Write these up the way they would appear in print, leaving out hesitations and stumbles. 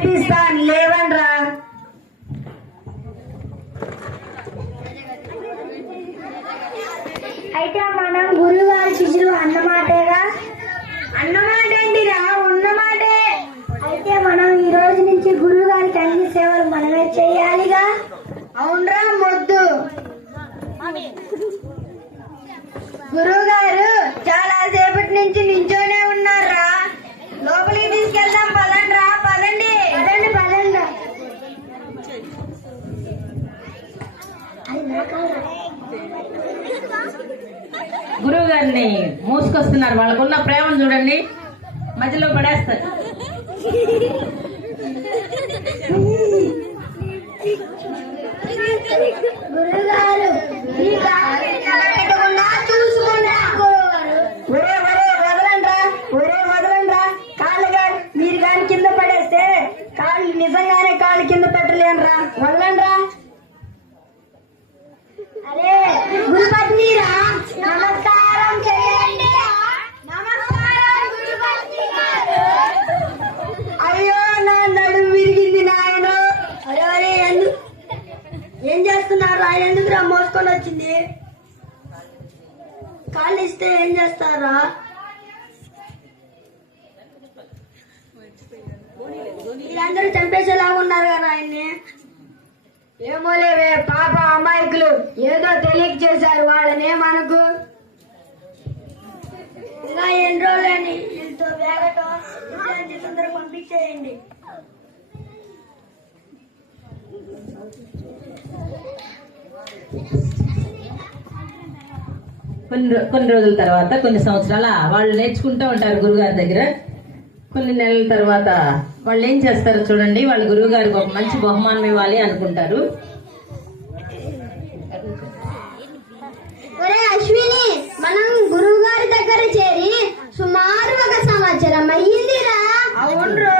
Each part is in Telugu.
నేర్పిస్తాను లేవనరా. అయితే మనం గురువుగారి శిష్యులు అన్నమాటేగా. అన్నమాట ఏంటిరా, ఉన్నమాటే. అయితే మనం ఈ రోజు నుంచి గురువు గారికి అన్ని సేవలు మనమే చేయాలిగా. అవునరా మొద్దు. గురువు గారు చాలా సేపటి నుంచి నించోనే ఉన్నారా. లోపలికి తీసుకెళ్దాం పదండ్రా. పదండి పదండి పదండి. గురువు గారిని మోసుకొస్తున్నారు. వాళ్ళకున్న ప్రేమను చూడండి, మధ్యలో పడేస్తారు. గురువుగారు చూసుకుంటా. ఒరే వదలండ్రా, వదలండ్రా. కాళ్ళు గాని మీరు గాని కింద పడేస్తే కాళ్ళు నిజంగానే కాళ్ళు కింద పెట్టలేనురా. వదలండ్రా. అరే గురుపత్నిరా, నమస్కారం చేయండి. నమస్కారం గురుపత్ని గారు. అయ్యో నా నడుము విరిగింది నాయన. అరే ఏం చేస్తున్నారు? ఆయన ఎందుకురా మోసుకొని వచ్చింది? కాళ్ళు ఇస్తే ఏం చేస్తారా? వీళ్ళందరూ చంపేసేలాగా ఉన్నారు కదా ఆయన్ని. ఏమో లేవే పాప, అమాయకులు ఏదో తెలియక చేశారు. వాళ్ళనే మనకు ఇంకా ఎన్ని రోజులని వీళ్ళతో వేగటం. తొందరగా పంపించేయండి. కొన్ని రోజుల తర్వాత, కొన్ని సంవత్సరాల వాళ్ళు నేర్చుకుంటూ ఉంటారు గురుగారి దగ్గర. కొన్ని నెలల తర్వాత వాళ్ళు ఏం చేస్తారో చూడండి. వాళ్ళ గురువు గారికి ఒక మంచి బహుమానం ఇవ్వాలి అనుకుంటారు. ఒరే అశ్విని, మనం గురువు గారి దగ్గర చేరి సుమారు 1 సంవత్సరం అయ్యిందిరా. అవును.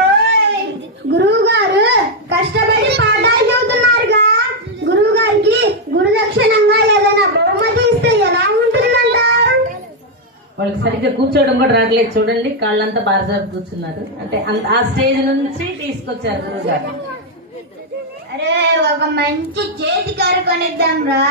గురువు గారు కష్టపడి పాఠాలు చెబుతున్నారుగా. గురువు గారికి గురుదక్షిణంగా ఏదైనా బహుమతి ఇస్తే ఎలా ఉంటుందంట? వాళ్ళకి సరిగ్గా కూర్చోవడం కూడా రావట్లేదు చూడండి. కాళ్ళంతా బాగా కూర్చున్నారు. అంటే ఆ స్టేజ్ నుంచి తీసుకొచ్చారు గురువు గారు. అరే ఒక మంచి చేతికారు కొనిద్దాం రా.